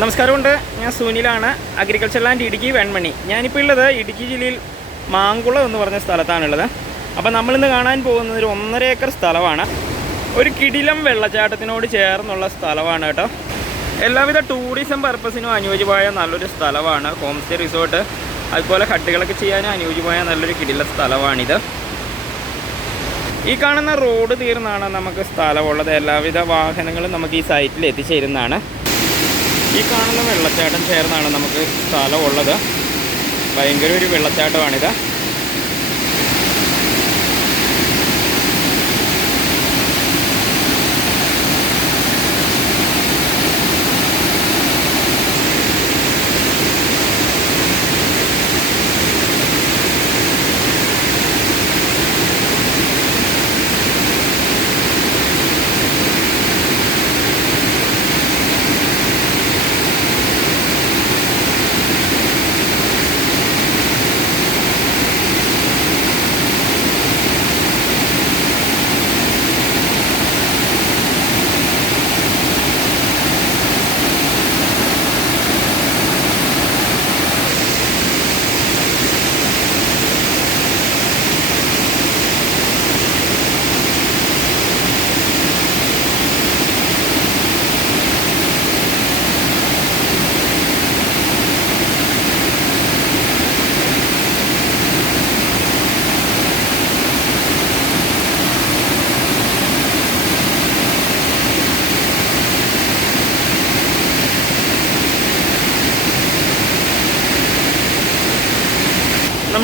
നമസ്കാരമുണ്ട്. ഞാൻ സുനിലാണ്. Agriculture land Idukki Venmani. ഞാനിപ്പോൾ ഉള്ളത് ഇടുക്കി ജില്ലയിൽ മാങ്കുളം എന്ന് പറഞ്ഞ സ്ഥലത്താണുള്ളത്. അപ്പോൾ നമ്മളിന്ന് കാണാൻ പോകുന്നത് ഒരു ഒന്നര ഏക്കർ സ്ഥലമാണ്. ഒരു കിടിലം വെള്ളച്ചാട്ടത്തിനോട് ചേർന്നുള്ള സ്ഥലമാണ് കേട്ടോ. എല്ലാവിധ ടൂറിസം പർപ്പസിനും അനുയോജ്യമായ നല്ലൊരു സ്ഥലമാണ്. ഹോം സ്റ്റേ റിസോർട്ട് അതുപോലെ ഹട്ടുകളൊക്കെ ചെയ്യാനും അനുയോജ്യമായ നല്ലൊരു കിടില സ്ഥലമാണിത്. ഈ കാണുന്ന റോഡ് തീർന്നാണ് നമുക്ക് സ്ഥലമുള്ളത്. എല്ലാവിധ വാഹനങ്ങളും നമുക്ക് ഈ സൈറ്റിൽ എത്തിച്ചേരുന്നതാണ്. ഈ കാണുന്ന വെള്ളച്ചാട്ടം ചേർന്നാണ് നമുക്ക് സ്ഥലമുള്ളത്. ഭയങ്കര ഒരു വെള്ളച്ചാട്ടമാണിത്.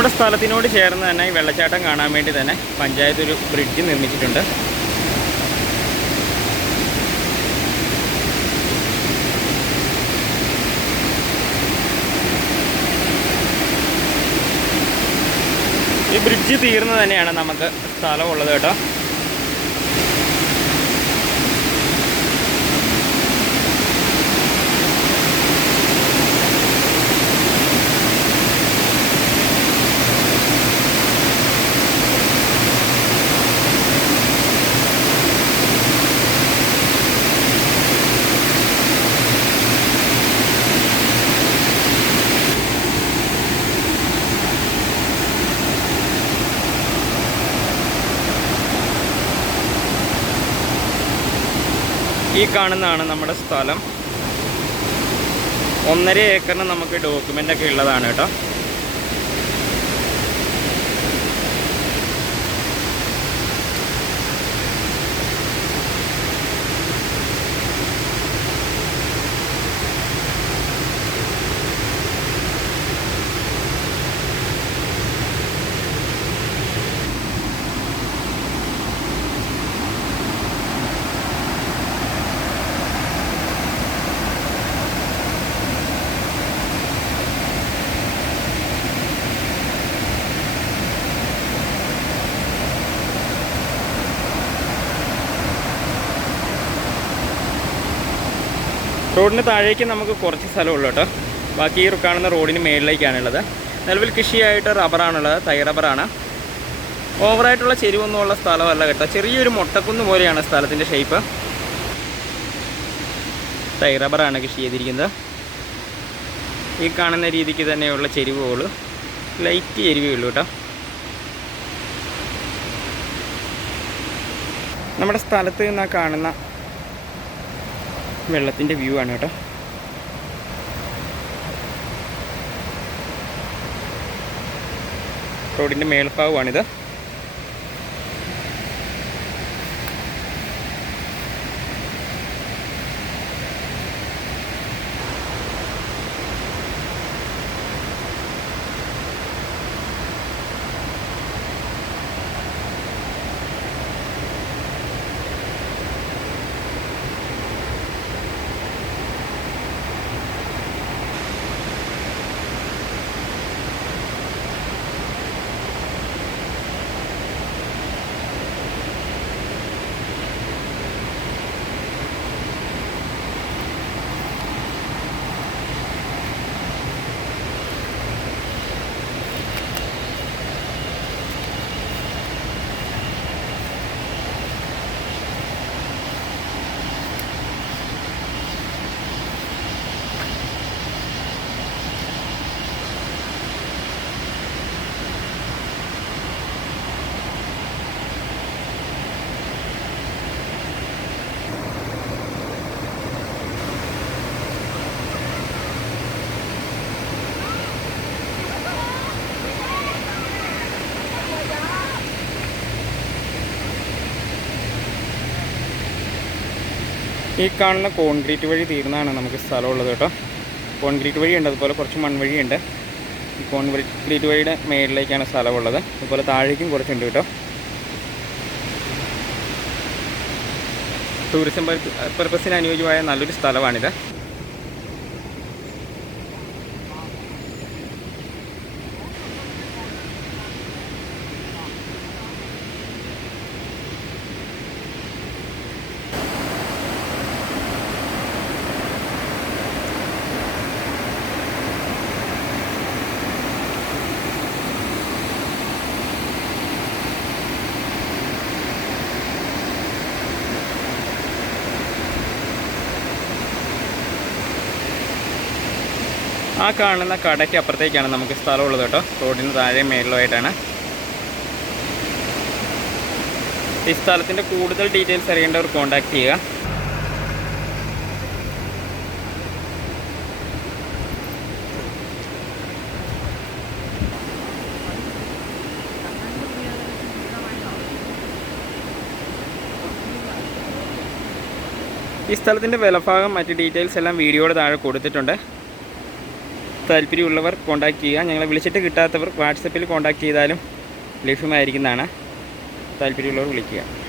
നമ്മുടെ സ്ഥലത്തിനോട് ചേർന്ന് തന്നെ ഈ വെള്ളച്ചാട്ടം കാണാൻ വേണ്ടി തന്നെ പഞ്ചായത്ത് ഒരു ബ്രിഡ്ജ് നിർമ്മിച്ചിട്ടുണ്ട്. ഈ ബ്രിഡ്ജ് തീർന്ന് തന്നെയാണ് നമുക്ക് സ്ഥലമുള്ളത് കേട്ടോ. ഈ കാണുന്നതാണ് നമ്മുടെ സ്ഥലം. ഒന്നര ഏക്കറിന് നമുക്ക് ഡോക്യുമെന്റ് ഒക്കെ ഉള്ളതാണ് കേട്ടോ. റോഡിന് താഴേക്ക് നമുക്ക് കുറച്ച് സ്ഥലമുള്ളൂ കേട്ടോ. ബാക്കി ഈ കാണുന്ന റോഡിന് മേളിലേക്കാണുള്ളത് നിലവിൽ കൃഷിയായിട്ട് റബ്ബറാണുള്ളത് തൈ റബ്ബറാണ്. ഓവറായിട്ടുള്ള ചെരിവൊന്നുമുള്ള സ്ഥലമല്ല കേട്ടോ. ചെറിയൊരു മൊട്ടക്കുന്ന് പോലെയാണ് സ്ഥലത്തിന്റെ ഷേപ്പ് തൈ റബ്ബറാണ് കൃഷി ചെയ്തിരിക്കുന്നത്. ഈ കാണുന്ന രീതിക്ക് തന്നെയുള്ള ചെരിവുകൾ ലൈറ്റ് ചെരിവേ ഉള്ളൂ കേട്ടോ. നമ്മുടെ സ്ഥലത്ത് നിന്ന് കാണുന്ന വെള്ളത്തിന്റെ വ്യൂ ആണ് കേട്ടോ. റോഡിന്റെ മേൽഭാഗമാണിത്. ഈ കാണുന്ന കോൺക്രീറ്റ് വഴി തീർന്നാണ് നമുക്ക് സ്ഥലമുള്ളത് കേട്ടോ. കോൺക്രീറ്റ് വഴിയുണ്ട് അതുപോലെ കുറച്ച് മൺവഴിയുണ്ട് ഈ കോൺക്രീറ്റ് വഴിയുടെ മേളിലേക്കാണ് സ്ഥലമുള്ളത്. അതുപോലെ താഴേക്കും കുറച്ചുണ്ട് കേട്ടോ. ടൂറിസം പർപ്പസിന് അനുയോജ്യമായ നല്ലൊരു സ്ഥലമാണിത്. ആ കാണുന്ന കടയ്ക്ക് അപ്പുറത്തേക്കാണ് നമുക്ക് സ്ഥലമുള്ളത് കേട്ടോ. റോഡിന് താഴെ മേളിലുമായിട്ടാണ് ഈ സ്ഥലത്തിന്റെ കൂടുതൽ ഡീറ്റെയിൽസ് അറിയേണ്ടവർ കോൺടാക്ട് ചെയ്യുക. ഈ സ്ഥലത്തിന്റെ വിലഭാഗം മറ്റ് ഡീറ്റെയിൽസ് എല്ലാം വീഡിയോയുടെ താഴെ കൊടുത്തിട്ടുണ്ട്. താല്പര്യമുള്ളവർ കോൺടാക്റ്റ് ചെയ്യുക. ഞങ്ങളെ വിളിച്ചിട്ട് കിട്ടാത്തവർ വാട്സപ്പിൽ കോൺടാക്റ്റ് ചെയ്താലും ലഭ്യമായിരിക്കുന്നതാണ്. താല്പര്യമുള്ളവർ വിളിക്കുക.